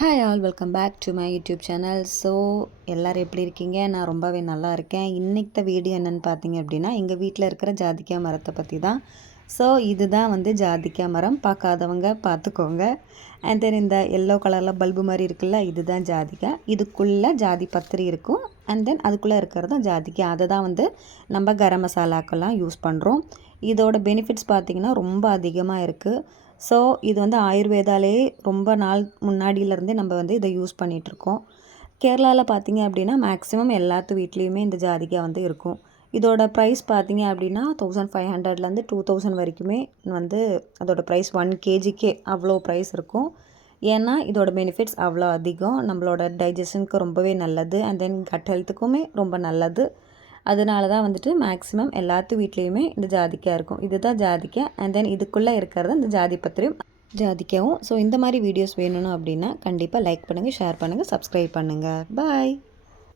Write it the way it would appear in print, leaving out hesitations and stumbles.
Hi all, welcome back to my YouTube channel. So எல்லோரும் எப்படி இருக்கீங்க? நான் ரொம்பவே நல்லா இருக்கேன். இன்றைக்கி வீடியோ என்னென்னு பார்த்தீங்க அப்படின்னா, எங்கள் வீட்டில் இருக்கிற ஜாதிக்காய் மரத்தை பற்றி தான். ஸோ இதுதான் வந்து ஜாதிக்காய் மரம். பார்க்காதவங்க பார்த்துக்கோங்க. அண்ட் தென் இந்த எல்லோ கலரில் பல்பு மாதிரி இருக்குல்ல, இதுதான் ஜாதிக்காய். இதுக்குள்ளே ஜாதி பத்திரி இருக்கும். அண்ட் தென் அதுக்குள்ளே இருக்கிறது தான் ஜாதிக்காய். அதை தான் வந்து நம்ம கரம் மசாலாக்கெல்லாம் யூஸ் பண்ணுறோம். இதோட பெனிஃபிட்ஸ் பார்த்திங்கன்னா ரொம்ப அதிகமாக இருக்குது. ஸோ இது வந்து ஆயுர்வேதாலே ரொம்ப நாள் முன்னாடியிலேருந்தே நம்ம வந்து இதை யூஸ் பண்ணிகிட்ருக்கோம். கேரளாவில் பார்த்திங்க அப்படின்னா மேக்ஸிமம் எல்லாத்து வீட்லேயுமே இந்த ஜாதிக்காய் வந்து இருக்கும். இதோட ப்ரைஸ் பார்த்திங்க அப்படின்னா 1500லேருந்து 2000 வரைக்குமே வந்து அதோடய ப்ரைஸ் 1 kgக்கே அவ்வளோ ப்ரைஸ் இருக்கும். ஏன்னா இதோட பெனிஃபிட்ஸ் அவ்வளோ அதிகம். நம்மளோட டைஜஷனுக்கு ரொம்பவே நல்லது. அண்ட் தென் கட் ஹெல்த்துக்குமே ரொம்ப நல்லது. அதனால தான் வந்துட்டு மேக்ஸிமம் எல்லாத்து வீட்லேயுமே இந்த ஜாதிக்காய் இருக்கும். இதுதான் ஜாதிக்காய். அண்ட் தென் இதுக்குள்ளே இருக்கிறது இந்த ஜாதி பத்திரியும் ஜாதிக்காயும். ஸோ இந்த மாதிரி வீடியோஸ் வேணும்னு அப்படின்னா கண்டிப்பாக லைக் பண்ணுங்கள், ஷேர் பண்ணுங்கள், சப்ஸ்கிரைப் பண்ணுங்கள். பாய்.